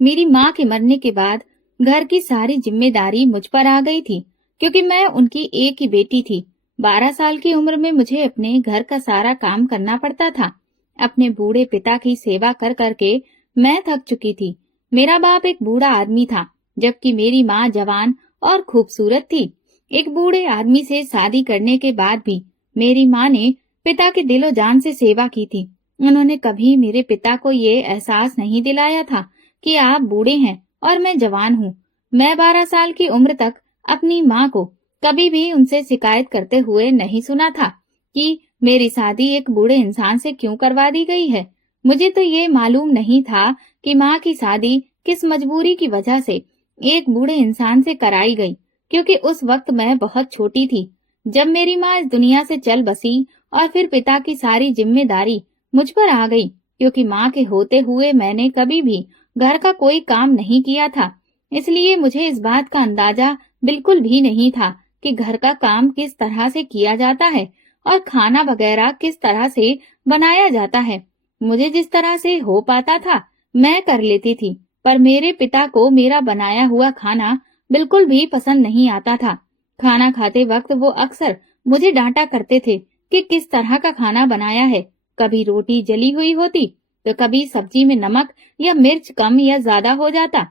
मेरी माँ के मरने के बाद घर की सारी जिम्मेदारी मुझ पर आ गई थी, क्योंकि मैं उनकी एक ही बेटी थी। 12 साल की उम्र में मुझे अपने घर का सारा काम करना पड़ता था। अपने बूढ़े पिता की सेवा कर करके मैं थक चुकी थी। मेरा बाप एक बूढ़ा आदमी था, जबकि मेरी माँ जवान और खूबसूरत थी। एक बूढ़े आदमी से शादी करने के बाद भी मेरी माँ ने पिता के दिलो जान से सेवा की थी। उन्होंने कभी मेरे पिता को ये एहसास नहीं दिलाया था कि आप बूढ़े हैं और मैं जवान हूँ। मैं 12 साल की उम्र तक अपनी माँ को कभी भी उनसे शिकायत करते हुए नहीं सुना था कि मेरी शादी एक बूढ़े इंसान से क्यों करवा दी गई है। मुझे तो ये मालूम नहीं था कि माँ की शादी किस मजबूरी की वजह से एक बूढ़े इंसान से कराई गई, क्योंकि उस वक्त मैं बहुत छोटी थी। जब मेरी माँ इस दुनिया से चल बसी और फिर पिता की सारी जिम्मेदारी मुझ पर आ गई, क्योंकि माँ के होते हुए मैंने कभी भी घर का कोई काम नहीं किया था, इसलिए मुझे इस बात का अंदाजा बिल्कुल भी नहीं था कि घर का काम किस तरह से किया जाता है और खाना वगैरह किस तरह से बनाया जाता है। मुझे जिस तरह से हो पाता था मैं कर लेती थी, पर मेरे पिता को मेरा बनाया हुआ खाना बिल्कुल भी पसंद नहीं आता था। खाना खाते वक्त वो अक्सर मुझे डांटा करते थे कि किस तरह का खाना बनाया है। कभी रोटी जली हुई होती तो कभी सब्जी में नमक या मिर्च कम या ज्यादा हो जाता।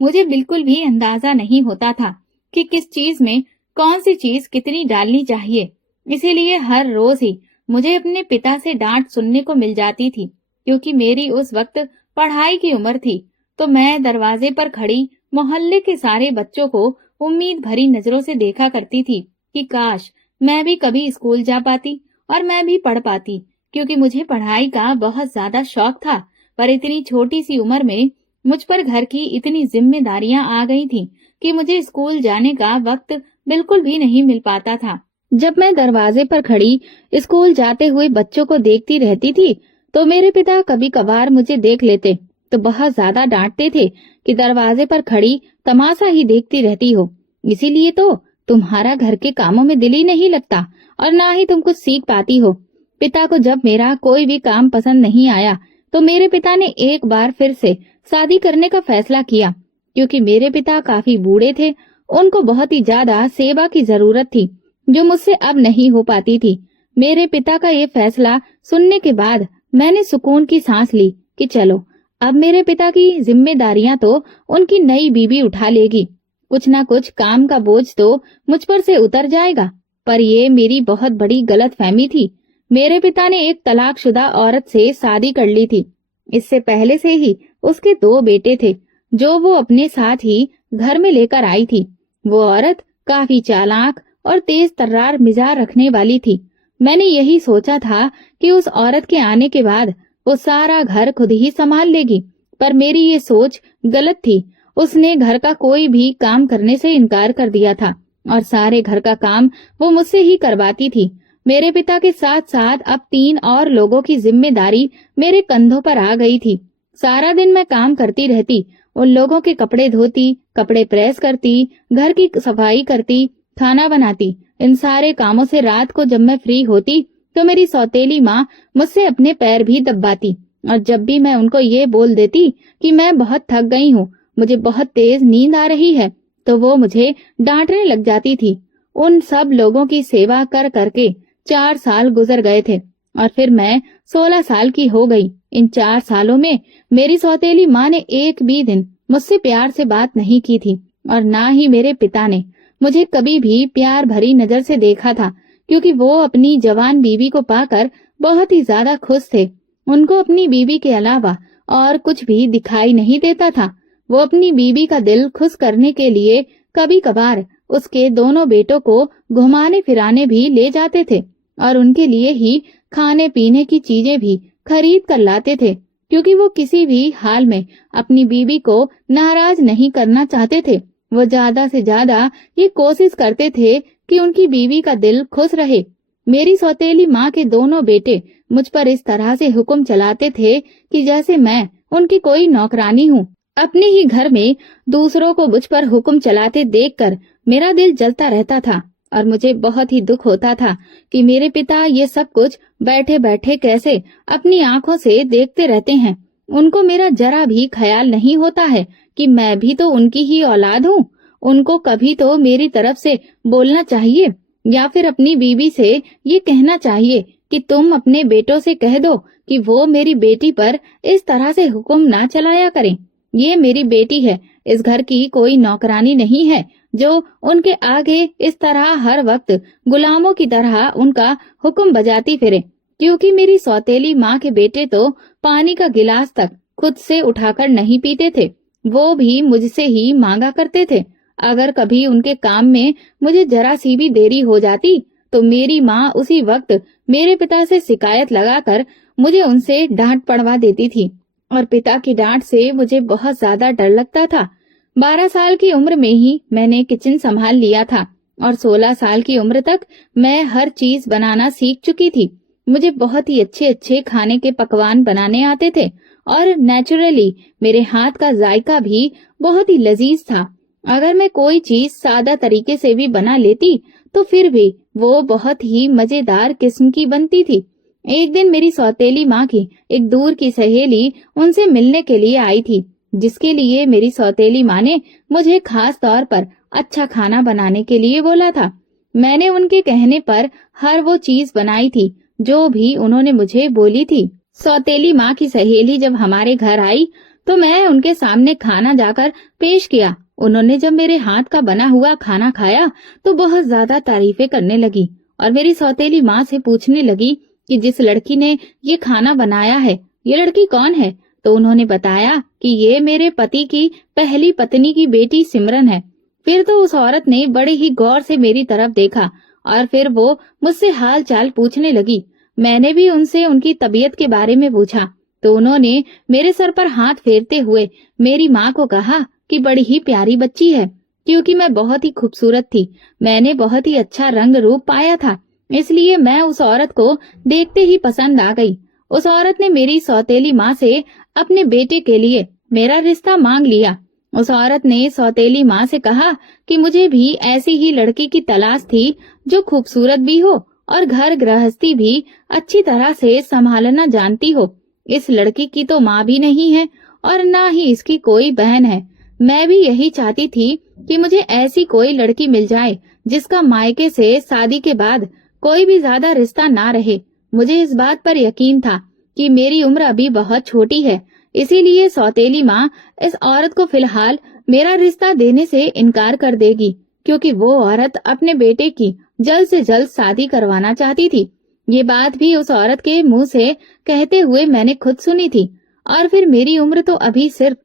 मुझे बिल्कुल भी अंदाजा नहीं होता था कि किस चीज में कौन सी चीज कितनी डालनी चाहिए। इसीलिए हर रोज ही मुझे अपने पिता से डांट सुनने को मिल जाती थी। क्योंकि मेरी उस वक्त पढ़ाई की उम्र थी, तो मैं दरवाजे पर खड़ी मोहल्ले के सारे बच्चों को उम्मीद भरी नजरों से देखा करती थी कि काश मैं भी कभी स्कूल जा पाती और मैं भी पढ़ पाती, क्योंकि मुझे पढ़ाई का बहुत ज्यादा शौक था। पर इतनी छोटी सी उम्र में मुझ पर घर की इतनी जिम्मेदारियां आ गई थी कि मुझे स्कूल जाने का वक्त बिल्कुल भी नहीं मिल पाता था। जब मैं दरवाजे पर खड़ी स्कूल जाते हुए बच्चों को देखती रहती थी, तो मेरे पिता कभी कभार मुझे देख लेते तो बहुत ज्यादा डांटते थे कि दरवाजे पर खड़ी तमाशा ही देखती रहती हो, इसीलिए तो तुम्हारा घर के कामों में दिल ही नहीं लगता और ना ही तुम कुछ सीख पाती हो। पिता को जब मेरा कोई भी काम पसंद नहीं आया, तो मेरे पिता ने एक बार फिर से शादी करने का फैसला किया। क्योंकि मेरे पिता काफी बूढ़े थे, उनको बहुत ही ज्यादा सेवा की जरूरत थी, जो मुझसे अब नहीं हो पाती थी। मेरे पिता का ये फैसला सुनने के बाद मैंने सुकून की सांस ली कि चलो, अब मेरे पिता की जिम्मेदारियां तो उनकी नई बीवी उठा लेगी। कुछ ना कुछ काम का बोझ तो मुझ पर से उतर जाएगा। पर ये मेरी बहुत बड़ी गलतफहमी थी। मेरे पिता ने एक तलाकशुदा औरत से शादी कर ली थी। इससे पहले से ही उसके 2 बेटे थे, जो वो अपने साथ ही घर में लेकर आई थी। वो औरत काफी चालाक और तेज तर्रार मिजाज रखने वाली थी। मैंने यही सोचा था कि उस औरत के आने के बाद वो सारा घर खुद ही संभाल लेगी, पर मेरी ये सोच गलत थी। उसने घर का कोई भी काम करने से इनकार कर दिया था और सारे घर का काम वो मुझसे ही करवाती थी। मेरे पिता के साथ साथ अब 3 और लोगों की जिम्मेदारी मेरे कंधों पर आ गई थी। सारा दिन मैं काम करती रहती, उन लोगों के कपड़े धोती, कपड़े प्रेस करती, घर की सफाई करती, खाना बनाती। इन सारे कामों से रात को जब मैं फ्री होती तो मेरी सौतेली माँ मुझसे अपने पैर भी दबाती, और जब भी मैं उनको ये बोल देती कि मैं बहुत थक गई हूँ, मुझे बहुत तेज नींद आ रही है, तो वो मुझे डांटने लग जाती थी। उन सब लोगों की सेवा कर करके 4 साल गुजर गए थे और फिर मैं 16 साल की हो गई। इन 4 सालों में मेरी सौतेली माँ ने एक भी दिन मुझसे प्यार से बात नहीं की थी, और ना ही मेरे पिता ने मुझे कभी भी प्यार भरी नजर से देखा था, क्योंकि वो अपनी जवान बीवी को पाकर बहुत ही ज्यादा खुश थे। उनको अपनी बीवी के अलावा और कुछ भी दिखाई नहीं देता था। वो अपनी बीवी का दिल खुश करने के लिए कभी कभार उसके दोनों बेटों को घुमाने फिराने भी ले जाते थे और उनके लिए ही खाने पीने की चीजें भी खरीद कर लाते थे, क्योंकि वो किसी भी हाल में अपनी बीवी को नाराज नहीं करना चाहते थे। वो ज्यादा से ज्यादा ये कोशिश करते थे कि उनकी बीवी का दिल खुश रहे। मेरी सौतेली माँ के दोनों बेटे मुझ पर इस तरह से हुक्म चलाते थे कि जैसे मैं उनकी कोई नौकरानी हूँ। अपने ही घर में दूसरों को मुझ पर हुक्म चलाते देखकर मेरा दिल जलता रहता था और मुझे बहुत ही दुख होता था कि मेरे पिता ये सब कुछ बैठे बैठे कैसे अपनी आंखों से देखते रहते हैं। उनको मेरा जरा भी ख्याल नहीं होता है कि मैं भी तो उनकी ही औलाद हूँ। उनको कभी तो मेरी तरफ से बोलना चाहिए या फिर अपनी बीवी से ये कहना चाहिए कि तुम अपने बेटों से कह दो कि वो मेरी बेटी पर इस तरह से हुक्म ना चलाया करें। ये मेरी बेटी है, इस घर की कोई नौकरानी नहीं है जो उनके आगे इस तरह हर वक्त गुलामों की तरह उनका हुक्म बजाती फिरे। क्योंकि मेरी सौतेली माँ के बेटे तो पानी का गिलास तक खुद से उठाकर नहीं पीते थे, वो भी मुझसे ही मांगा करते थे। अगर कभी उनके काम में मुझे जरा सी भी देरी हो जाती तो मेरी माँ उसी वक्त मेरे पिता से शिकायत लगाकर मुझे उनसे डांट पड़वा देती थी और पिता की डांट से मुझे बहुत ज्यादा डर लगता था। 12 साल की उम्र में ही मैंने किचन संभाल लिया था और 16 साल की उम्र तक मैं हर चीज बनाना सीख चुकी थी। मुझे बहुत ही अच्छे अच्छे खाने के पकवान बनाने आते थे और नेचुरली मेरे हाथ का जायका भी बहुत ही लजीज था। अगर मैं कोई चीज सादा तरीके से भी बना लेती तो फिर भी वो बहुत ही मजेदार किस्म की बनती थी। एक दिन मेरी सौतेली माँ की एक दूर की सहेली उनसे मिलने के लिए आई थी, जिसके लिए मेरी सौतेली माँ ने मुझे खास तौर पर अच्छा खाना बनाने के लिए बोला था। मैंने उनके कहने पर हर वो चीज बनाई थी जो भी उन्होंने मुझे बोली थी। सौतेली माँ की सहेली जब हमारे घर आई तो मैं उनके सामने खाना जाकर पेश किया। उन्होंने जब मेरे हाथ का बना हुआ खाना खाया तो बहुत ज्यादा तारीफें करने लगी और मेरी सौतेली माँ से पूछने लगी कि जिस लड़की ने ये खाना बनाया है, ये लड़की कौन है? तो उन्होंने बताया कि ये मेरे पति की पहली पत्नी की बेटी सिमरन है। फिर तो उस औरत ने बड़े ही गौर से मेरी तरफ देखा और फिर वो मुझसे हाल चाल पूछने लगी। मैंने भी उनसे उनकी तबीयत के बारे में पूछा तो उन्होंने मेरे सर पर हाथ फेरते हुए मेरी माँ को कहा कि बड़ी ही प्यारी बच्ची है, क्योंकि मैं बहुत ही खूबसूरत थी। मैंने बहुत ही अच्छा रंग रूप पाया था, इसलिए मैं उस औरत को देखते ही पसंद आ गई। उस औरत ने मेरी सौतेली माँ से अपने बेटे के लिए मेरा रिश्ता मांग लिया। उस औरत ने सौतेली माँ से कहा कि मुझे भी ऐसी ही लड़की की तलाश थी जो खूबसूरत भी हो और घर गृहस्थी भी अच्छी तरह से संभालना जानती हो। इस लड़की की तो माँ भी नहीं है और ना ही इसकी कोई बहन है। मैं भी यही चाहती थी कि मुझे ऐसी कोई लड़की मिल जाए जिसका मायके से शादी के बाद कोई भी ज्यादा रिश्ता ना रहे। मुझे इस बात पर यकीन था कि मेरी उम्र अभी बहुत छोटी है, इसीलिए सौतेली माँ इस औरत को फिलहाल मेरा रिश्ता देने से इनकार कर देगी, क्योंकि वो औरत अपने बेटे की जल्द से जल्द शादी करवाना चाहती थी। ये बात भी उस औरत के मुंह से कहते हुए मैंने खुद सुनी थी और फिर मेरी उम्र तो अभी सिर्फ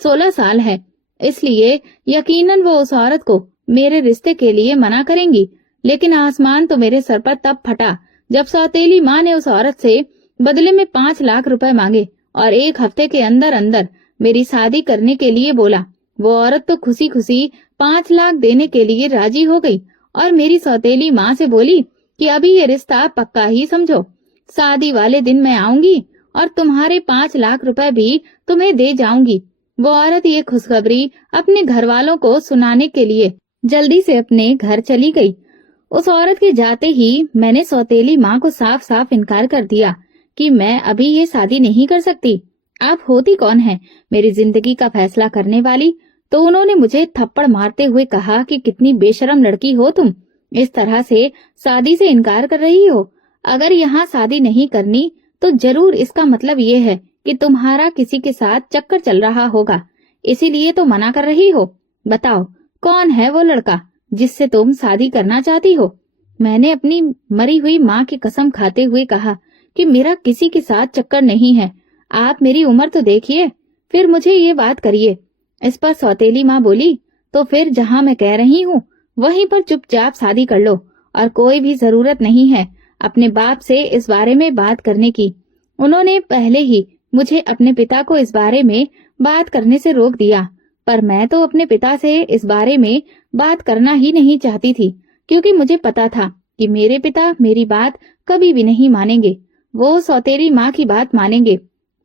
16 साल है, इसलिए यकीनन वो उस औरत को मेरे रिश्ते के लिए मना करेंगी। लेकिन आसमान तो मेरे सर पर तब फटा जब सौतेली माँ ने उस औरत से बदले में 5 लाख रुपए मांगे और 1 हफ्ते के अंदर अंदर मेरी शादी करने के लिए बोला। वो औरत तो खुशी खुशी 5 लाख देने के लिए राजी हो गई और मेरी सौतेली माँ से बोली कि अभी ये रिश्ता पक्का ही समझो, शादी वाले दिन मैं आऊंगी और तुम्हारे 5 लाख रुपए भी तुम्हें दे जाऊंगी। वो औरत ये खुशखबरी अपने घर वालों को सुनाने के लिए जल्दी से अपने घर चली गई। उस औरत के जाते ही मैंने सौतेली माँ को साफ साफ इनकार कर दिया कि मैं अभी ये शादी नहीं कर सकती। आप होती कौन है मेरी जिंदगी का फैसला करने वाली? तो उन्होंने मुझे थप्पड़ मारते हुए कहा कि कितनी बेशरम लड़की हो तुम, इस तरह से शादी से इनकार कर रही हो। अगर यहाँ शादी नहीं करनी तो जरूर इसका मतलब ये है कि तुम्हारा किसी के साथ चक्कर चल रहा होगा, इसीलिए तो मना कर रही हो। बताओ कौन है वो लड़का जिससे तुम शादी करना चाहती हो? मैंने अपनी मरी हुई माँ की कसम खाते हुए कहा कि मेरा किसी के साथ चक्कर नहीं है। आप मेरी उम्र तो देखिए, फिर मुझे ये बात करिए। इस पर सौतेली माँ बोली, तो फिर जहाँ मैं कह रही हूँ वहीं पर चुपचाप शादी कर लो और कोई भी जरूरत नहीं है अपने बाप से इस बारे में बात करने की। उन्होंने पहले ही मुझे अपने पिता को इस बारे में बात करने से रोक दिया, पर मैं तो अपने पिता से इस बारे में बात करना ही नहीं चाहती थी, क्योंकि मुझे पता था कि मेरे पिता मेरी बात कभी भी नहीं मानेंगे। वो सौतेली माँ की बात मानेंगे।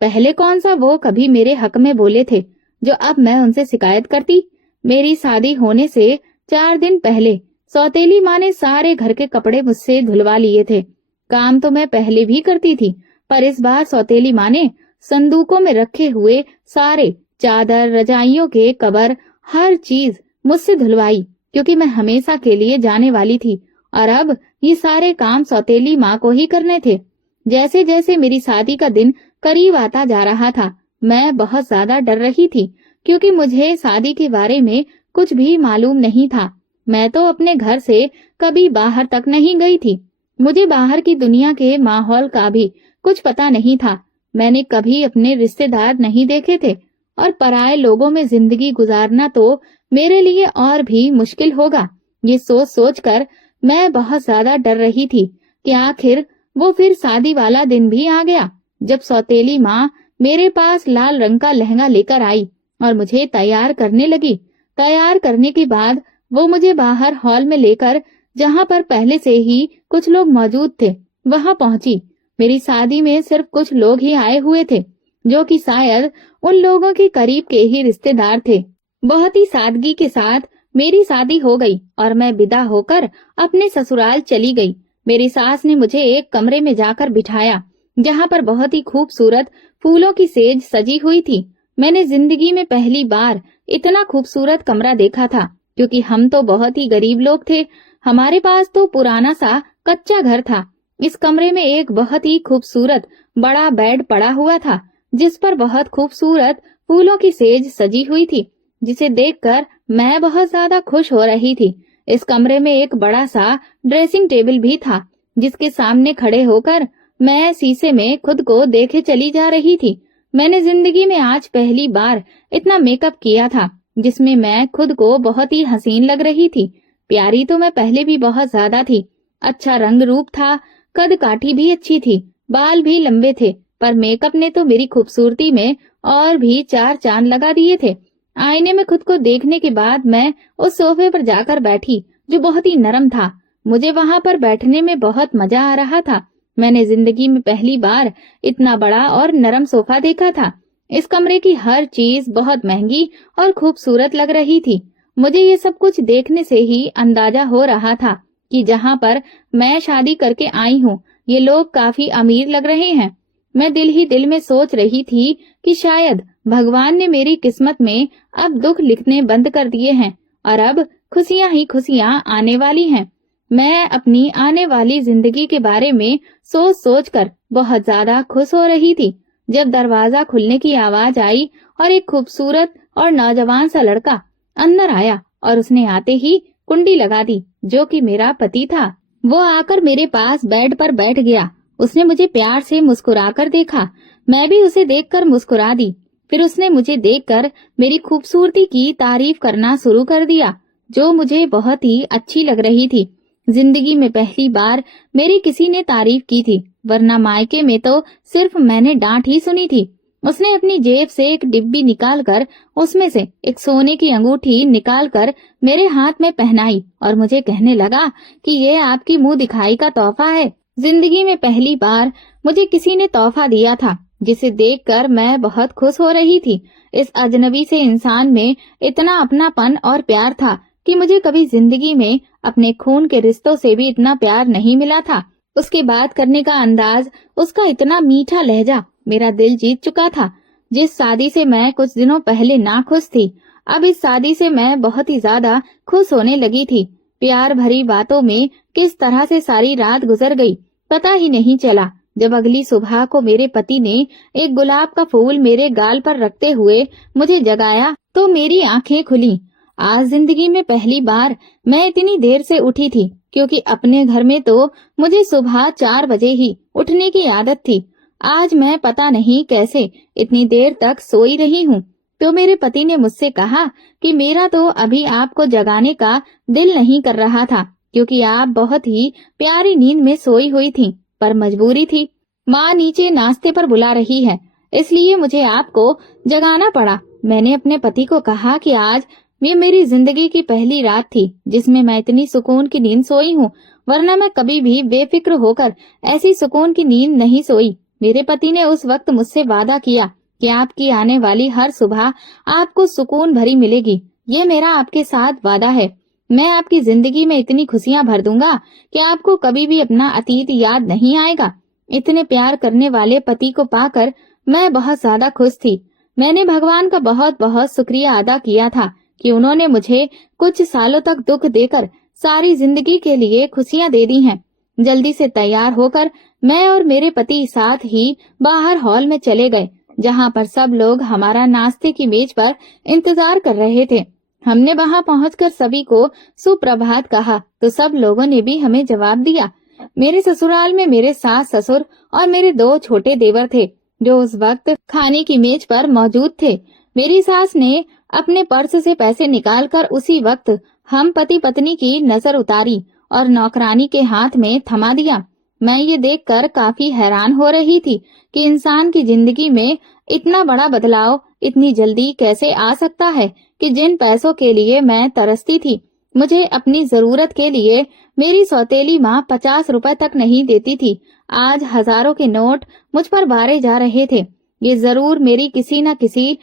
पहले कौन सा वो कभी मेरे हक में बोले थे जो अब मैं उनसे शिकायत करती। मेरी शादी होने से 4 दिन पहले सौतेली माँ ने सारे घर के कपड़े मुझसे धुलवा लिए थे। काम तो मैं पहले भी करती थी, पर इस बार सौतेली माँ ने संदूकों में रखे हुए सारे चादर, रजाइयों के कवर, हर चीज मुझसे धुलवाई, क्योंकि मैं हमेशा के लिए जाने वाली थी और अब ये सारे काम सौतेली माँ को ही करने थे। जैसे जैसे मेरी शादी का दिन करीब आता जा रहा था, मैं बहुत ज्यादा डर रही थी, क्योंकि मुझे शादी के बारे में कुछ भी मालूम नहीं था। मैं तो अपने घर से कभी बाहर तक नहीं गई थी। मुझे बाहर की दुनिया के माहौल का भी कुछ पता नहीं था। मैंने कभी अपने रिश्तेदार नहीं देखे थे और पराये लोगों में जिंदगी गुजारना तो मेरे लिए और भी मुश्किल होगा। ये सोच सोच कर मैं बहुत ज्यादा डर रही थी कि आखिर वो फिर शादी वाला दिन भी आ गया, जब सौतेली माँ मेरे पास लाल रंग का लहंगा लेकर आई और मुझे तैयार करने लगी। तैयार करने के बाद वो मुझे बाहर हॉल में लेकर, जहाँ पर पहले से ही कुछ लोग मौजूद थे, वहाँ पहुंची। मेरी शादी में सिर्फ कुछ लोग ही आए हुए थे, जो कि शायद उन लोगों के करीब के ही रिश्तेदार थे। बहुत ही सादगी के साथ मेरी शादी हो गई और मैं विदा होकर अपने ससुराल चली गई। मेरी सास ने मुझे एक कमरे में जाकर बिठाया, जहाँ पर बहुत ही खूबसूरत फूलों की सेज सजी हुई थी। मैंने जिंदगी में पहली बार इतना खूबसूरत कमरा देखा था, क्योंकि हम तो बहुत ही गरीब लोग थे। हमारे पास तो पुराना सा कच्चा घर था। इस कमरे में एक बहुत ही खूबसूरत बड़ा बेड पड़ा हुआ था, जिस पर बहुत खूबसूरत फूलों की सेज सजी हुई थी, जिसे देखकर मैं बहुत ज्यादा खुश हो रही थी। इस कमरे में एक बड़ा सा ड्रेसिंग टेबल भी था, जिसके सामने खड़े होकर मैं शीशे में खुद को देखे चली जा रही थी। मैंने जिंदगी में आज पहली बार इतना मेकअप किया था, जिसमें मैं खुद को बहुत ही हसीन लग रही थी। प्यारी तो मैं पहले भी बहुत ज्यादा थी। अच्छा रंग रूप था, कद काठी भी अच्छी थी, बाल भी लंबे थे, पर मेकअप ने तो मेरी खूबसूरती में और भी चार चांद लगा दिए थे। आईने में खुद को देखने के बाद मैं उस सोफे पर जाकर बैठी, जो बहुत ही नरम था। मुझे वहां पर बैठने में बहुत मजा आ रहा था। मैंने जिंदगी में पहली बार इतना बड़ा और नरम सोफा देखा था। इस कमरे की हर चीज बहुत महंगी और खूबसूरत लग रही थी। मुझे ये सब कुछ देखने से ही अंदाजा हो रहा था कि जहाँ पर मैं शादी करके आई हूँ, ये लोग काफी अमीर लग रहे हैं। मैं दिल ही दिल में सोच रही थी कि शायद भगवान ने मेरी किस्मत में अब दुख लिखने बंद कर दिए हैं और अब खुशियां ही खुशियां आने वाली हैं। मैं अपनी आने वाली जिंदगी के बारे में सोच सोच कर बहुत ज्यादा खुश हो रही थी, जब दरवाजा खुलने की आवाज आई और एक खूबसूरत और नौजवान सा लड़का अंदर आया और उसने आते ही कुंडी लगा दी, जो कि मेरा पति था। वो आकर मेरे पास बेड पर बैठ गया। उसने मुझे प्यार से मुस्कुराकर देखा। मैं भी उसे देखकर मुस्कुरा दी। फिर उसने मुझे देखकर मेरी खूबसूरती की तारीफ करना शुरू कर दिया, जो मुझे बहुत ही अच्छी लग रही थी। जिंदगी में पहली बार मेरी किसी ने तारीफ की थी, वरना मायके में तो सिर्फ मैंने डांट ही सुनी थी। उसने अपनी जेब से एक डिब्बी निकालकर उसमें से एक सोने की अंगूठी निकालकर मेरे हाथ में पहनाई और मुझे कहने लगा कि ये आपकी मुंह दिखाई का तोहफा है। जिंदगी में पहली बार मुझे किसी ने तोहफा दिया था, जिसे देखकर मैं बहुत खुश हो रही थी। इस अजनबी से इंसान में इतना अपनापन और प्यार था कि मुझे कभी जिंदगी में अपने खून के रिश्तों से भी इतना प्यार नहीं मिला था। उसके बात करने का अंदाज, उसका इतना मीठा लहजा मेरा दिल जीत चुका था। जिस शादी से मैं कुछ दिनों पहले नाखुश थी, अब इस शादी से मैं बहुत ही ज्यादा खुश होने लगी थी। प्यार भरी बातों में किस तरह से सारी रात गुजर गई पता ही नहीं चला। जब अगली सुबह को मेरे पति ने एक गुलाब का फूल मेरे गाल पर रखते हुए मुझे जगाया तो मेरी आंखें खुली। आज जिंदगी में पहली बार मैं इतनी देर से उठी थी, क्योंकि अपने घर में तो मुझे सुबह 4 बजे ही उठने की आदत थी। आज मैं पता नहीं कैसे इतनी देर तक सोई रही हूँ। तो मेरे पति ने मुझसे कहा कि मेरा तो अभी आपको जगाने का दिल नहीं कर रहा था, क्योंकि आप बहुत ही प्यारी नींद में सोई हुई थी, पर मजबूरी थी। माँ नीचे नाश्ते पर बुला रही है, इसलिए मुझे आपको जगाना पड़ा। मैंने अपने पति को कहा कि आज ये मेरी जिंदगी की पहली रात थी जिसमें मैं इतनी सुकून की नींद सोई हूँ, वरना मैं कभी भी बेफिक्र होकर ऐसी सुकून की नींद नहीं सोई। मेरे पति ने उस वक्त मुझसे वादा किया कि आपकी आने वाली हर सुबह आपको सुकून भरी मिलेगी। ये मेरा आपके साथ वादा है। मैं आपकी जिंदगी में इतनी खुशियां भर दूंगा कि आपको कभी भी अपना अतीत याद नहीं आएगा। इतने प्यार करने वाले पति को पाकर मैं बहुत ज्यादा खुश थी। मैंने भगवान का बहुत बहुत शुक्रिया अदा किया था कि उन्होंने मुझे कुछ सालों तक दुख देकर सारी जिंदगी के लिए खुशियां दे दी हैं। जल्दी से तैयार होकर मैं और मेरे पति साथ ही बाहर हॉल में चले गए, जहां पर सब लोग हमारा नाश्ते की मेज पर इंतजार कर रहे थे। हमने वहां पहुंचकर सभी को सुप्रभात कहा तो सब लोगों ने भी हमें जवाब दिया। मेरे ससुराल में मेरे सास ससुर और मेरे 2 छोटे देवर थे, जो उस वक्त खाने की मेज पर मौजूद थे। मेरी सास ने अपने पर्स से पैसे निकालकर उसी वक्त हम पति पत्नी की नजर उतारी और नौकरानी के हाथ में थमा दिया। मैं ये देखकर काफी हैरान हो रही थी कि इंसान की जिंदगी में इतना बड़ा बदलाव इतनी जल्दी कैसे आ सकता है कि जिन पैसों के लिए मैं तरसती थी, मुझे अपनी जरूरत के लिए मेरी सौतेली माँ 50 रुपए तक नहीं देती थी, आज हजारों के नोट मुझ पर बारे जा रहे थे। ये जरूर मेरी किसी न किसी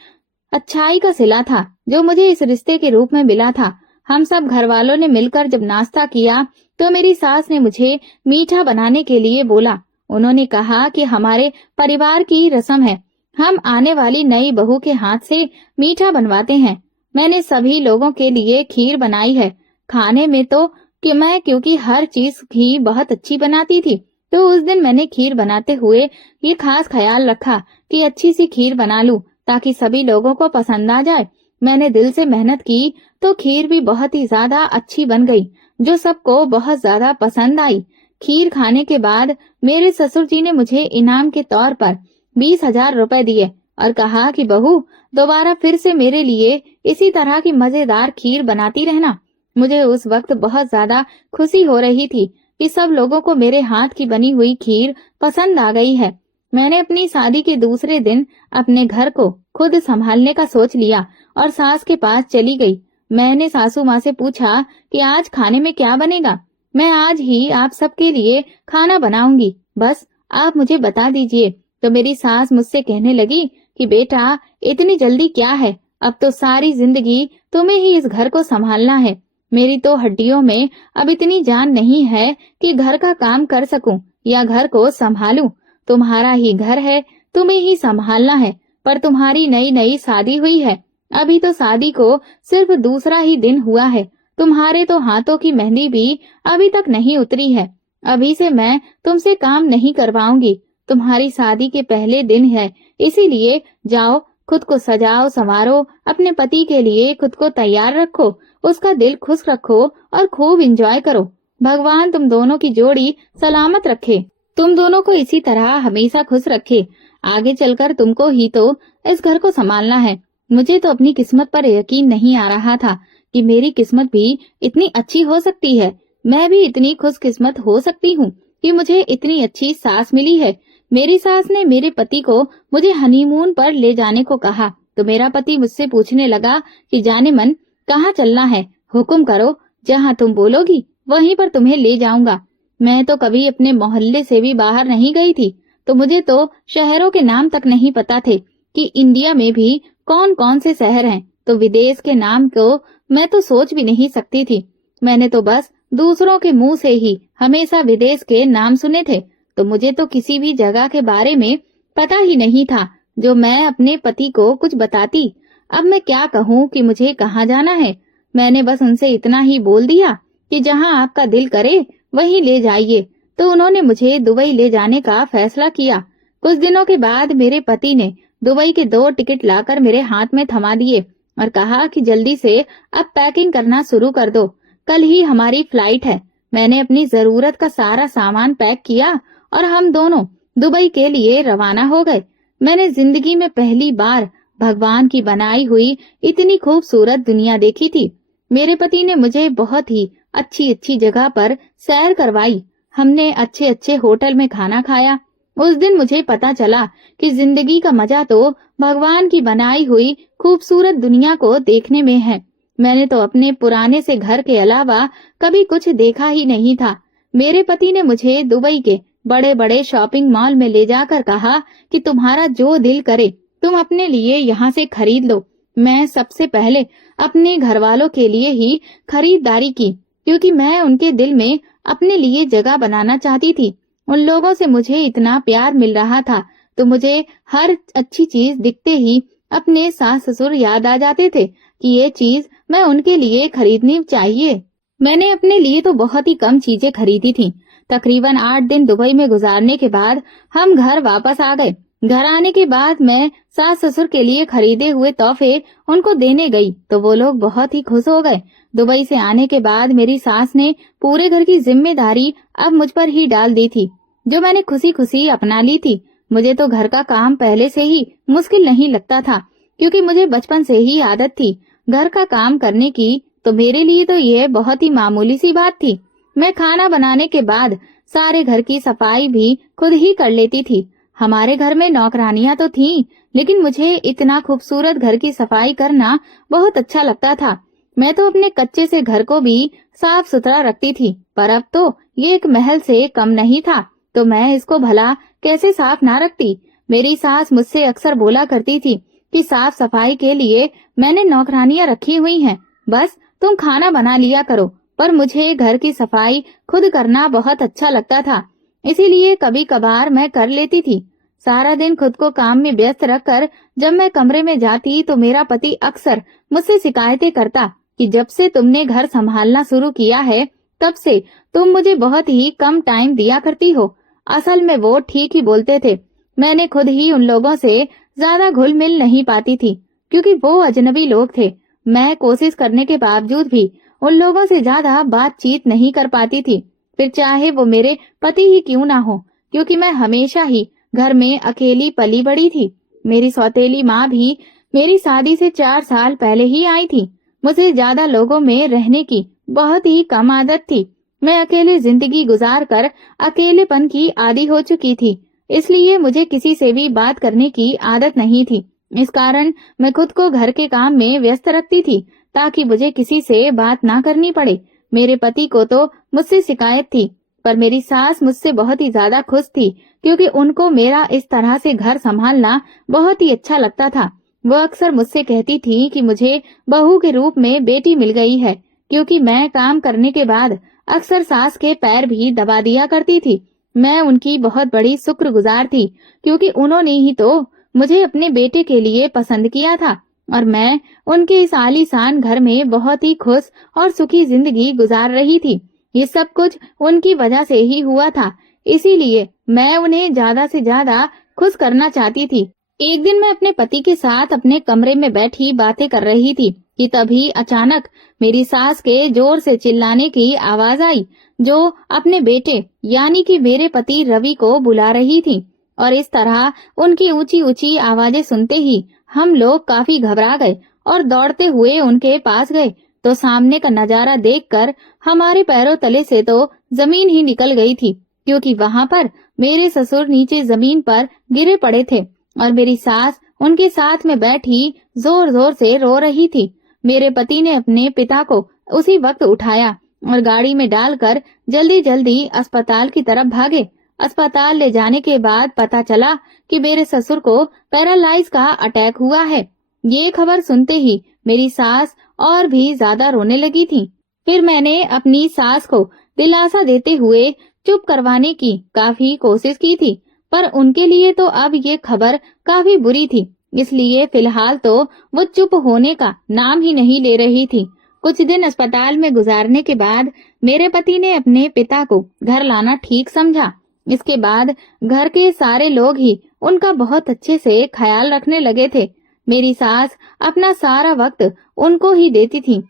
अच्छाई का सिला था जो मुझे इस रिश्ते के रूप में मिला था। हम सब घर वालों ने मिलकर जब नाश्ता किया तो मेरी सास ने मुझे मीठा बनाने के लिए बोला। उन्होंने कहा कि हमारे परिवार की रस्म है, हम आने वाली नई बहू के हाथ से मीठा बनवाते हैं। मैंने सभी लोगों के लिए खीर बनाई है। खाने में तो क्योंकि हर चीज ही बहुत अच्छी बनाती थी, तो उस दिन मैंने खीर बनाते हुए ये खास ख्याल रखा कि अच्छी सी खीर बना लूं ताकि सभी लोगों को पसंद आ जाए। मैंने दिल से मेहनत की तो खीर भी बहुत ही ज्यादा अच्छी बन गई, जो सबको बहुत ज्यादा पसंद आई। खीर खाने के बाद मेरे ससुर जी ने मुझे इनाम के तौर पर 20,000 रुपए दिए और कहा कि बहू, दोबारा फिर से मेरे लिए इसी तरह की मजेदार खीर बनाती रहना। मुझे उस वक्त बहुत ज्यादा खुशी हो रही थी कि सब लोगों को मेरे हाथ की बनी हुई खीर पसंद आ गई है। मैंने अपनी शादी के दूसरे दिन अपने घर को खुद संभालने का सोच लिया और सास के पास चली गई। मैंने सासू माँ से पूछा कि आज खाने में क्या बनेगा। मैं आज ही आप सबके लिए खाना बनाऊंगी, बस आप मुझे बता दीजिए। तो मेरी सास मुझसे कहने लगी कि बेटा, इतनी जल्दी क्या है, अब तो सारी जिंदगी तुम्हें ही इस घर को संभालना है। मेरी तो हड्डियों में अब इतनी जान नहीं है कि घर का काम कर सकूं या घर को संभालूं। तुम्हारा ही घर है, तुम्हें ही संभालना है, पर तुम्हारी नई नई शादी हुई है, अभी तो शादी को सिर्फ दूसरा ही दिन हुआ है। तुम्हारे तो हाथों की मेहंदी भी अभी तक नहीं उतरी है। अभी से मैं तुमसे काम नहीं करवाऊंगी। तुम्हारी शादी के पहले दिन है, इसीलिए जाओ, खुद को सजाओ संवारो, अपने पति के लिए खुद को तैयार रखो, उसका दिल खुश रखो और खूब एंजॉय करो। भगवान तुम दोनों की जोड़ी सलामत रखे, तुम दोनों को इसी तरह हमेशा खुश रखे। आगे चलकर तुमको ही तो इस घर को संभालना है। मुझे तो अपनी किस्मत पर यकीन नहीं आ रहा था कि मेरी किस्मत भी इतनी अच्छी हो सकती है। मैं भी इतनी खुशकिस्मत हो सकती हूँ कि मुझे इतनी अच्छी सास मिली है। मेरी सास ने मेरे पति को मुझे हनीमून पर ले जाने को कहा तो मेरा पति मुझसे पूछने लगा कि जाने मन, कहाँ चलना है, हुक्म करो, जहाँ तुम बोलोगी वहीं पर तुम्हें ले जाऊंगा। मैं तो कभी अपने मोहल्ले से भी बाहर नहीं गई थी, तो मुझे तो शहरों के नाम तक नहीं पता थे कि इंडिया में भी कौन कौन से शहर हैं, तो विदेश के नाम को मैं तो सोच भी नहीं सकती थी। मैंने तो बस दूसरों के मुंह से ही हमेशा विदेश के नाम सुने थे, तो मुझे तो किसी भी जगह के बारे में पता ही नहीं था जो मैं अपने पति को कुछ बताती। अब मैं क्या कहूँ कि मुझे कहाँ जाना है। मैंने बस उनसे इतना ही बोल दिया कि जहाँ आपका दिल करे वहीं ले जाइए, तो उन्होंने मुझे दुबई ले जाने का फैसला किया। कुछ दिनों के बाद मेरे पति ने दुबई के 2 टिकट लाकर मेरे हाथ में थमा दिए और कहा कि जल्दी से अब पैकिंग करना शुरू कर दो, कल ही हमारी फ्लाइट है। मैंने अपनी जरूरत का सारा सामान पैक किया और हम दोनों दुबई के लिए रवाना हो गए। मैंने जिंदगी में पहली बार भगवान की बनाई हुई इतनी खूबसूरत दुनिया देखी थी। मेरे पति ने मुझे बहुत ही अच्छी अच्छी जगह पर सैर करवाई। हमने अच्छे अच्छे होटल में खाना खाया। उस दिन मुझे पता चला कि जिंदगी का मजा तो भगवान की बनाई हुई खूबसूरत दुनिया को देखने में है। मैंने तो अपने पुराने से घर के अलावा कभी कुछ देखा ही नहीं था। मेरे पति ने मुझे दुबई के बड़े बड़े शॉपिंग मॉल में ले जाकर कहा कि तुम्हारा जो दिल करे तुम अपने लिए यहाँ से खरीद लो। मैं सबसे पहले अपने घर वालों के लिए ही खरीदारी की, क्योंकि मैं उनके दिल में अपने लिए जगह बनाना चाहती थी। उन लोगों से मुझे इतना प्यार मिल रहा था तो मुझे हर अच्छी चीज दिखते ही अपने सास ससुर याद आ जाते थे कि ये चीज मैं उनके लिए खरीदनी चाहिए। मैंने अपने लिए तो बहुत ही कम चीजें खरीदी थी। तकरीबन 8 दिन दुबई में गुजारने के बाद हम घर वापस आ गए। घर आने के बाद मैं सास ससुर के लिए खरीदे हुए तोहफे उनको देने गई तो वो लोग बहुत ही खुश हो गए। दुबई से आने के बाद मेरी सास ने पूरे घर की जिम्मेदारी अब मुझ पर ही डाल दी थी, जो मैंने खुशी खुशी अपना ली थी। मुझे तो घर का काम पहले से ही मुश्किल नहीं लगता था, क्योंकि मुझे बचपन से ही आदत थी घर का काम करने की, तो मेरे लिए तो यह बहुत ही मामूली सी बात थी। मैं खाना बनाने के बाद सारे घर की सफाई भी खुद ही कर लेती थी। हमारे घर में नौकरानियां तो थीं, लेकिन मुझे इतना खूबसूरत घर की सफाई करना बहुत अच्छा लगता था। मैं तो अपने कच्चे से घर को भी साफ सुथरा रखती थी, पर अब तो ये एक महल से कम नहीं था, तो मैं इसको भला कैसे साफ ना रखती। मेरी सास मुझसे अक्सर बोला करती थी कि साफ सफाई के लिए मैंने नौकरानियां रखी हुई हैं, बस तुम खाना बना लिया करो। पर मुझे घर की सफाई खुद करना बहुत अच्छा लगता था, इसीलिए कभी कभार मैं कर लेती थी। सारा दिन खुद को काम में व्यस्त रखकर जब मैं कमरे में जाती तो मेरा पति अक्सर मुझसे शिकायतें करता कि जब से तुमने घर संभालना शुरू किया है तब से तुम मुझे बहुत ही कम टाइम दिया करती हो। असल में वो ठीक ही बोलते थे। मैंने खुद ही उन लोगों से ज्यादा घुल मिल नहीं पाती थी, क्योंकि वो अजनबी लोग थे। मैं कोशिश करने के बावजूद भी उन लोगों से ज्यादा बातचीत नहीं कर पाती थी, फिर चाहे वो मेरे पति ही क्यों ना हो, क्योंकि मैं हमेशा ही घर में अकेली पली बड़ी थी। मेरी सौतेली माँ भी मेरी शादी से 4 साल पहले ही आई थी। मुझे ज्यादा लोगों में रहने की बहुत ही कम आदत थी। मैं अकेले जिंदगी गुजार कर अकेलेपन की आदी हो चुकी थी, इसलिए मुझे किसी से भी बात करने की आदत नहीं थी। इस कारण मैं खुद को घर के काम में व्यस्त रखती थी, ताकि मुझे किसी से बात ना करनी पड़े। मेरे पति को तो मुझसे शिकायत थी, पर मेरी सास मुझसे बहुत ही ज्यादा खुश थी, क्योंकि उनको मेरा इस तरह से घर संभालना बहुत ही अच्छा लगता था। वो अक्सर मुझसे कहती थी कि मुझे बहू के रूप में बेटी मिल गई है, क्योंकि मैं काम करने के बाद अक्सर सास के पैर भी दबा दिया करती थी। मैं उनकी बहुत बड़ी शुक्रगुजार थी, क्योंकि उन्होंने ही तो मुझे अपने बेटे के लिए पसंद किया था, और मैं उनके इस आलीशान घर में बहुत ही खुश और सुखी जिंदगी गुजार रही थी। ये सब कुछ उनकी वजह से ही हुआ था, इसीलिए मैं उन्हें ज्यादा से ज्यादा खुश करना चाहती थी। एक दिन मैं अपने पति के साथ अपने कमरे में बैठी बातें कर रही थी कि तभी अचानक मेरी सास के जोर से चिल्लाने की आवाज आई, जो अपने बेटे यानी कि मेरे पति रवि को बुला रही थी। और इस तरह उनकी ऊंची ऊंची आवाजें सुनते ही हम लोग काफी घबरा गए और दौड़ते हुए उनके पास गए, तो सामने का नजारा देखकर हमारे पैरों तले से तो जमीन ही निकल गई थी, क्योंकि वहां पर मेरे ससुर नीचे जमीन पर गिरे पड़े थे और मेरी सास उनके साथ में बैठी जोर जोर से रो रही थी। मेरे पति ने अपने पिता को उसी वक्त उठाया और गाड़ी में डालकर जल्दी जल्दी अस्पताल की तरफ भागे। अस्पताल ले जाने के बाद पता चला कि मेरे ससुर को पैरालाइज का अटैक हुआ है। ये खबर सुनते ही मेरी सास और भी ज्यादा रोने लगी थी। फिर मैंने अपनी सास को दिलासा देते हुए चुप करवाने की काफी कोशिश की थी, पर उनके लिए तो अब ये खबर काफी बुरी थी, इसलिए फिलहाल तो वो चुप होने का नाम ही नहीं ले रही थी। कुछ दिन अस्पताल में गुजारने के बाद मेरे पति ने अपने पिता को घर लाना ठीक समझा। इसके बाद घर के सारे लोग ही उनका बहुत अच्छे से ख्याल रखने लगे थे। मेरी सास अपना सारा वक्त उनको ही देती थी,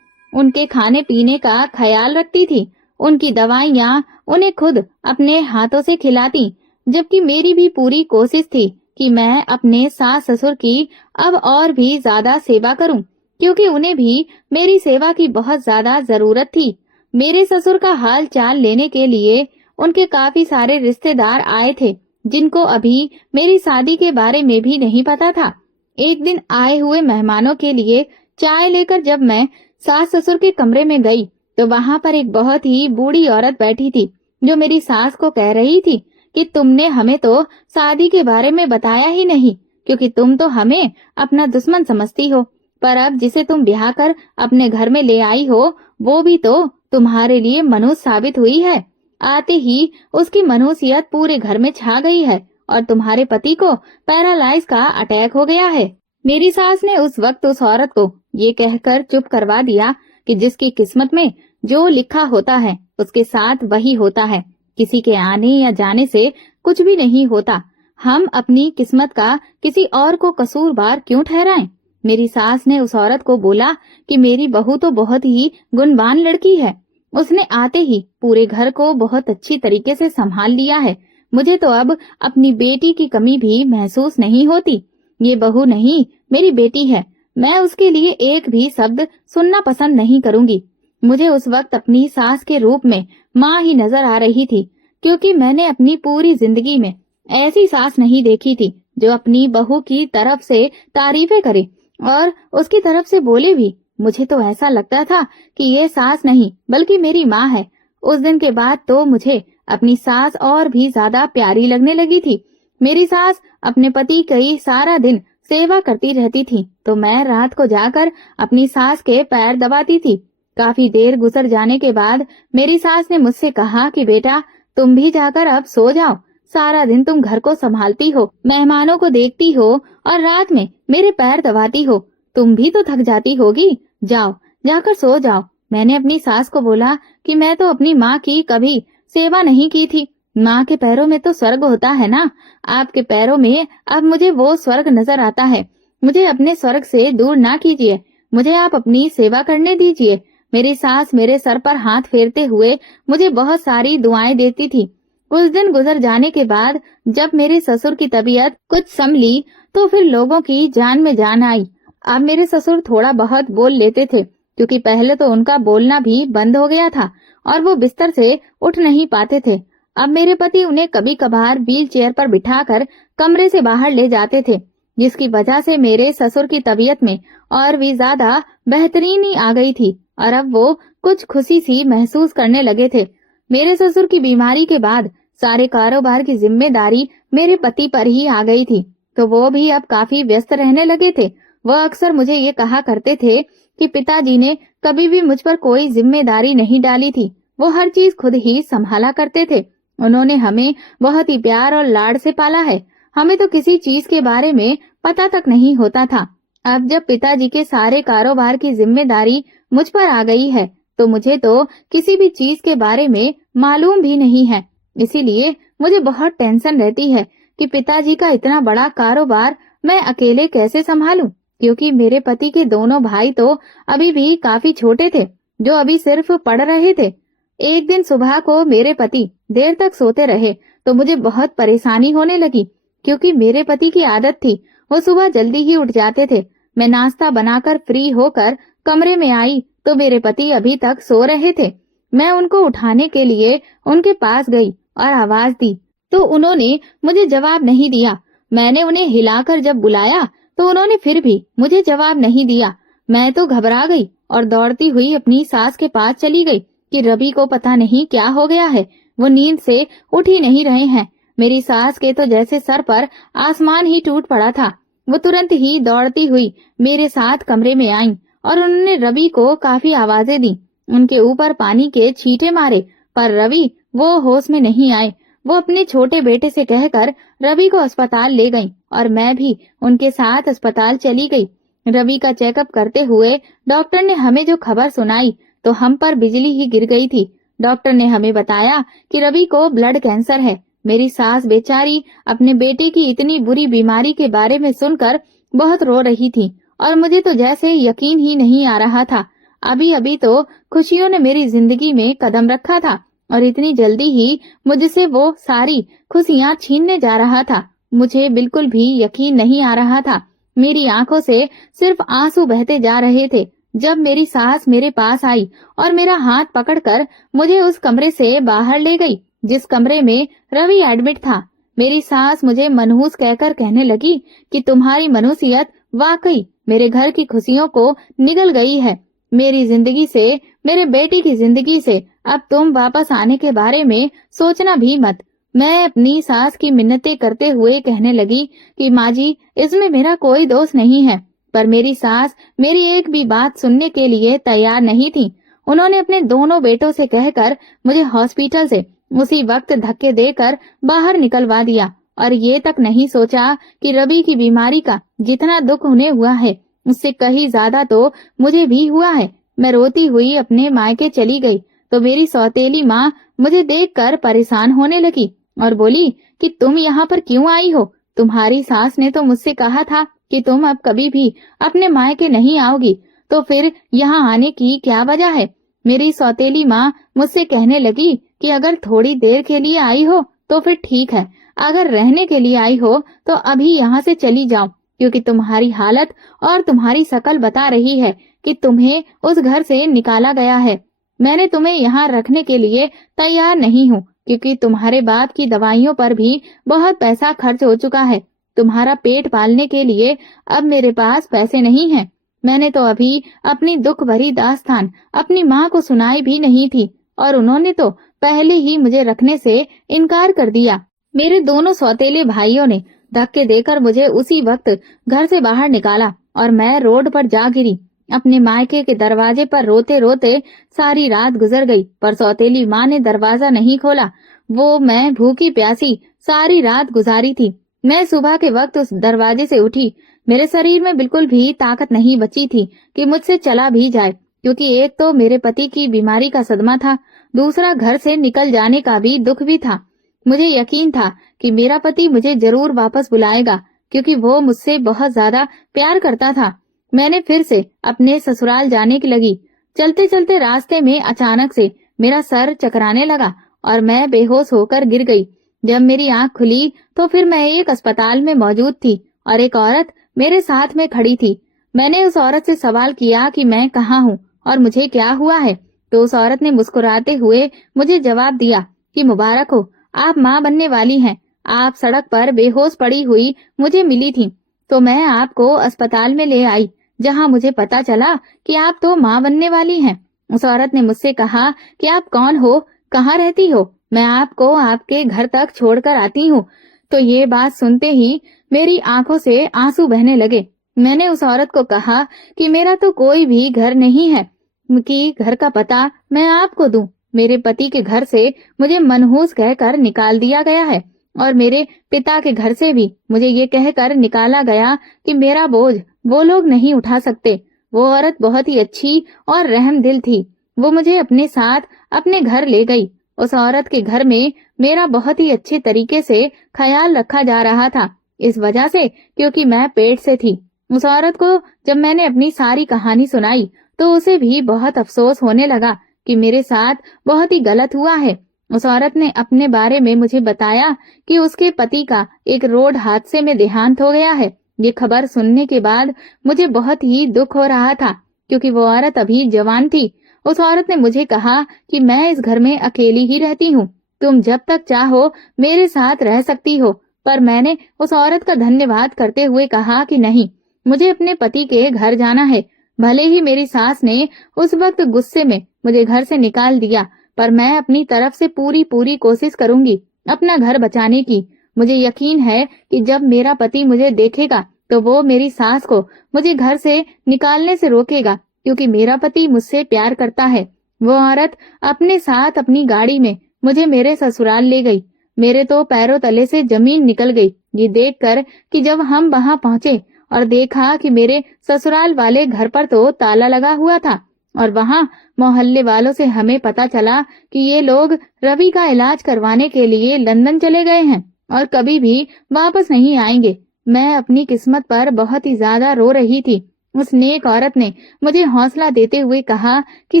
उनके खाने पीने का ख्याल रखती थी, उनकी दवाइयाँ उन्हें खुद अपने हाथों से खिलाती, जबकि मेरी भी पूरी कोशिश थी कि मैं अपने सास ससुर की अब और भी ज्यादा सेवा करूं, क्योंकि उन्हें भी मेरी सेवा की बहुत ज्यादा जरूरत थी। मेरे ससुर का हाल चाल लेने के लिए उनके काफी सारे रिश्तेदार आए थे, जिनको अभी मेरी शादी के बारे में भी नहीं पता था। एक दिन आए हुए मेहमानों के लिए चाय लेकर जब मैं सास ससुर के कमरे में गई, तो वहां पर एक बहुत ही बूढ़ी औरत बैठी थी, जो मेरी सास को कह रही थी कि तुमने हमें तो शादी के बारे में बताया ही नहीं, क्योंकि तुम तो हमें अपना दुश्मन समझती हो, पर अब जिसे तुम ब्याह कर अपने घर में ले आई हो वो भी तो तुम्हारे लिए मनुष्य साबित हुई है। आते ही उसकी मनुष्यत पूरे घर में छा गई है और तुम्हारे पति को पैरालाइज का अटैक हो गया है। मेरी सास ने उस वक्त उस औरत को ये कहकर चुप करवा दिया कि जिसकी किस्मत में जो लिखा होता है उसके साथ वही होता है। किसी के आने या जाने से कुछ भी नहीं होता। हम अपनी किस्मत का किसी और को कसूरवार क्यों ठहराएं? मेरी सास ने उस औरत को बोला कि मेरी बहू तो बहुत ही गुणवान लड़की है। उसने आते ही पूरे घर को बहुत अच्छी तरीके से संभाल लिया है। मुझे तो अब अपनी बेटी की कमी भी महसूस नहीं होती। ये बहू नहीं, मेरी बेटी है। मैं उसके लिए एक भी शब्द सुनना पसंद नहीं करूंगी। मुझे उस वक्त अपनी सास के रूप में माँ ही नजर आ रही थी, क्योंकि मैंने अपनी पूरी जिंदगी में ऐसी सास नहीं देखी थी जो अपनी बहू की तरफ से तारीफें करे और उसकी तरफ से बोले भी। मुझे तो ऐसा लगता था कि ये सास नहीं बल्कि मेरी माँ है। उस दिन के बाद तो मुझे अपनी सास और भी ज्यादा प्यारी लगने लगी थी। मेरी सास अपने पति की सारा दिन सेवा करती रहती थी, तो मैं रात को जाकर अपनी सास के पैर दबाती थी। काफी देर गुजर जाने के बाद मेरी सास ने मुझसे कहा कि बेटा, तुम भी जाकर अब सो जाओ। सारा दिन तुम घर को संभालती हो, मेहमानों को देखती हो और रात में मेरे पैर दबाती हो। तुम भी तो थक जाती होगी। जाओ, जाकर सो जाओ। मैंने अपनी सास को बोला कि मैं तो अपनी माँ की कभी सेवा नहीं की थी। माँ के पैरों में तो स्वर्ग होता है ना। आपके पैरों में अब मुझे वो स्वर्ग नजर आता है। मुझे अपने स्वर्ग से दूर ना कीजिए। मुझे आप अपनी सेवा करने दीजिए। मेरी सास मेरे सर पर हाथ फेरते हुए मुझे बहुत सारी दुआएं देती थी। कुछ दिन गुजर जाने के बाद जब मेरे ससुर की तबीयत कुछ संभली तो फिर लोगों की जान में जान आई। अब मेरे ससुर थोड़ा बहुत बोल लेते थे, क्योंकि पहले तो उनका बोलना भी बंद हो गया था और वो बिस्तर से उठ नहीं पाते थे। अब मेरे पति उन्हें कभी कभार व्हील चेयर पर बिठाकर कमरे से बाहर ले जाते थे, जिसकी वजह से मेरे ससुर की तबीयत में और भी ज्यादा बेहतरीनी आ गई थी और अब वो कुछ खुशी सी महसूस करने लगे थे। मेरे ससुर की बीमारी के बाद सारे कारोबार की जिम्मेदारी मेरे पति पर ही आ गई थी, तो वो भी अब काफी व्यस्त रहने लगे थे। वह अक्सर मुझे ये कहा करते थे कि पिताजी ने कभी भी मुझ पर कोई जिम्मेदारी नहीं डाली थी। वो हर चीज खुद ही संभाला करते थे। उन्होंने हमें बहुत ही प्यार और लाड से पाला है। हमें तो किसी चीज के बारे में पता तक नहीं होता था। अब जब पिताजी के सारे कारोबार की जिम्मेदारी मुझ पर आ गई है, तो मुझे तो किसी भी चीज के बारे में मालूम भी नहीं है। इसीलिए मुझे बहुत टेंशन रहती है कि पिताजी का इतना बड़ा कारोबार मैं अकेले कैसे संभालूं, क्योंकि मेरे पति के दोनों भाई तो अभी भी काफी छोटे थे, जो अभी सिर्फ पढ़ रहे थे। एक दिन सुबह को मेरे पति देर तक सोते रहे तो मुझे बहुत परेशानी होने लगी, क्योंकि मेरे पति की आदत थी वो सुबह जल्दी ही उठ जाते थे। मैं नाश्ता बनाकर फ्री होकर कमरे में आई तो मेरे पति अभी तक सो रहे थे। मैं उनको उठाने के लिए उनके पास गई और आवाज दी तो उन्होंने मुझे जवाब नहीं दिया। मैंने उन्हें हिलाकर जब बुलाया तो उन्होंने फिर भी मुझे जवाब नहीं दिया। मैं तो घबरा गई और दौड़ती हुई अपनी सास के पास चली गई कि रवि को पता नहीं क्या हो गया है, वो नींद से उठ ही नहीं रहे हैं। मेरी सास के तो जैसे सर पर आसमान ही टूट पड़ा था। वो तुरंत ही दौड़ती हुई मेरे साथ कमरे में आई और उन्होंने रवि को काफी आवाजें दी, उनके ऊपर पानी के छींटे मारे, पर रवि वो होश में नहीं आए। वो अपने छोटे बेटे से कहकर रवि को अस्पताल ले गई और मैं भी उनके साथ अस्पताल चली गई। रवि का चेकअप करते हुए डॉक्टर ने हमें जो खबर सुनाई तो हम पर बिजली ही गिर गई थी। डॉक्टर ने हमें बताया कि रवि को ब्लड कैंसर है। मेरी सास बेचारी अपने बेटे की इतनी बुरी बीमारी के बारे में सुनकर बहुत रो रही थी और मुझे तो जैसे यकीन ही नहीं आ रहा था। अभी अभी तो खुशियों ने मेरी जिंदगी में कदम रखा था और इतनी जल्दी ही मुझसे वो सारी खुशियां छीनने जा रहा था। मुझे बिल्कुल भी यकीन नहीं आ रहा था। मेरी आंखों से सिर्फ आंसू बहते जा रहे थे जब मेरी सास मेरे पास आई और मेरा हाथ पकड़कर मुझे उस कमरे से बाहर ले गई जिस कमरे में रवि एडमिट था। मेरी सास मुझे मनहूस कहकर कहने लगी कि तुम्हारी मनहूसियत वाकई मेरे घर की खुशियों को निगल गई है। मेरी जिंदगी से, मेरे बेटी की जिंदगी से अब तुम वापस आने के बारे में सोचना भी मत। मैं अपनी सास की मिन्नतें करते हुए कहने लगी कि माँ जी, इसमें मेरा कोई दोष नहीं है, पर मेरी सास मेरी एक भी बात सुनने के लिए तैयार नहीं थी। उन्होंने अपने दोनों बेटों से कहकर मुझे हॉस्पिटल से उसी वक्त धक्के देकर बाहर निकलवा दिया और ये तक नहीं सोचा कि रवि की बीमारी का जितना दुख उन्हें हुआ है उससे कहीं ज्यादा तो मुझे भी हुआ है। मैं रोती हुई अपने मायके चली गई तो मेरी सौतेली माँ मुझे देखकर परेशान होने लगी और बोली कि तुम यहाँ पर क्यों आई हो? तुम्हारी सास ने तो मुझसे कहा था कि तुम अब कभी भी अपने मायके नहीं आओगी, तो फिर यहाँ आने की क्या वजह है? मेरी सौतेली माँ मुझसे कहने लगी कि अगर थोड़ी देर के लिए आई हो तो फिर ठीक है, अगर रहने के लिए आई हो तो अभी यहाँ से चली जाओ, क्योंकि तुम्हारी हालत और तुम्हारी शकल बता रही है कि तुम्हें उस घर से निकाला गया है। मैंने तुम्हें यहाँ रखने के लिए तैयार नहीं हूँ, क्योंकि तुम्हारे बाप की दवाइयों पर भी बहुत पैसा खर्च हो चुका है। तुम्हारा पेट पालने के लिए अब मेरे पास पैसे नहीं हैं। मैंने तो अभी अपनी दुख भरी दास्तान अपनी माँ को सुनाई भी नहीं थी और उन्होंने तो पहले ही मुझे रखने से इनकार कर दिया। मेरे दोनों सौतेले भाइयों ने धक्के देकर मुझे उसी वक्त घर से बाहर निकाला और मैं रोड पर जा गिरी। अपने मायके के दरवाजे पर रोते रोते सारी रात गुजर गई, पर सौतेली माँ ने दरवाजा नहीं खोला। वो मैं भूखी प्यासी सारी रात गुजारी थी। मैं सुबह के वक्त उस दरवाजे से उठी। मेरे शरीर में बिल्कुल भी ताकत नहीं बची थी कि मुझसे चला भी जाए, क्योंकि एक तो मेरे पति की बीमारी का सदमा था, दूसरा घर से निकल जाने का भी दुख भी था। मुझे यकीन था कि मेरा पति मुझे जरूर वापस बुलाएगा, क्योंकि वो मुझसे बहुत ज्यादा प्यार करता था। मैंने फिर से अपने ससुराल जाने की लगी। चलते चलते रास्ते में अचानक से मेरा सर चकराने लगा और मैं बेहोश होकर गिर गई। जब मेरी आंख खुली तो फिर मैं एक अस्पताल में मौजूद थी और एक औरत मेरे साथ में खड़ी थी। मैंने उस औरत से सवाल किया कि मैं कहाँ हूँ और मुझे क्या हुआ है, तो उस औरत ने मुस्कुराते हुए मुझे जवाब दिया कि मुबारक हो, आप माँ बनने वाली हैं। आप सड़क पर बेहोश पड़ी हुई मुझे मिली थी, तो मैं आपको अस्पताल में ले आई, जहाँ मुझे पता चला कि आप तो माँ बनने वाली हैं। उस औरत ने मुझसे कहा कि आप कौन हो, कहाँ रहती हो, मैं आपको आपके घर तक छोड़कर आती हूँ। तो ये बात सुनते ही मेरी आंखों से आंसू बहने लगे। मैंने उस औरत को कहा कि मेरा तो कोई भी घर नहीं है, कि घर का पता मैं आपको दूं। मेरे पति के घर से मुझे मनहूस कहकर निकाल दिया गया है और मेरे पिता के घर से भी मुझे ये कहकर निकाला गया कि मेरा बोझ वो लोग नहीं उठा सकते। वो औरत बहुत ही अच्छी और रहमदिल थी। वो मुझे अपने साथ अपने घर ले गई। उस औरत के घर में मेरा बहुत ही अच्छे तरीके से ख्याल रखा जा रहा था, इस वजह से क्योंकि मैं पेट से थी। उस औरत को जब मैंने अपनी सारी कहानी सुनाई तो उसे भी बहुत अफसोस होने लगा कि मेरे साथ बहुत ही गलत हुआ है। उस औरत ने अपने बारे में मुझे बताया कि उसके पति का एक रोड हादसे में देहांत हो गया है। ये खबर सुनने के बाद मुझे बहुत ही दुख हो रहा था, क्योंकि वो औरत अभी जवान थी। उस औरत ने मुझे कहा कि मैं इस घर में अकेली ही रहती हूँ, तुम जब तक चाहो मेरे साथ रह सकती हो। पर मैंने उस औरत का धन्यवाद करते हुए कहा कि नहीं, मुझे अपने पति के घर जाना है। भले ही मेरी सास ने उस वक्त गुस्से में मुझे घर से निकाल दिया, पर मैं अपनी तरफ से पूरी कोशिश करूंगी अपना घर बचाने की। मुझे यकीन है कि जब मेरा पति मुझे देखेगा तो वो मेरी सास को मुझे घर से निकालने से रोकेगा, क्योंकि मेरा पति मुझसे प्यार करता है। वो औरत अपने साथ अपनी गाड़ी में मुझे मेरे ससुराल ले गई। मेरे तो पैरों तले से जमीन निकल गई ये देखकर कि जब हम वहां पहुंचे और देखा कि मेरे ससुराल वाले घर पर तो ताला लगा हुआ था और वहां मोहल्ले वालों से हमें पता चला कि ये लोग रवि का इलाज करवाने के लिए लंदन चले गए हैं और कभी भी वापस नहीं आएंगे। मैं अपनी किस्मत पर बहुत ही ज्यादा रो रही थी। उस नेक औरत ने मुझे हौसला देते हुए कहा कि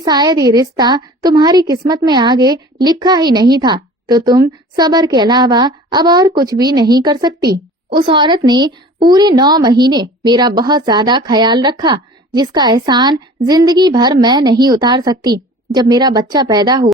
शायद ये रिश्ता तुम्हारी किस्मत में आगे लिखा ही नहीं था, तो तुम सब्र के अलावा अब और कुछ भी नहीं कर सकती। उस औरत ने पूरे 9 महीने मेरा बहुत ज्यादा ख्याल रखा, जिसका एहसान जिंदगी भर मैं नहीं उतार सकती। जब मेरा बच्चा पैदा हुआ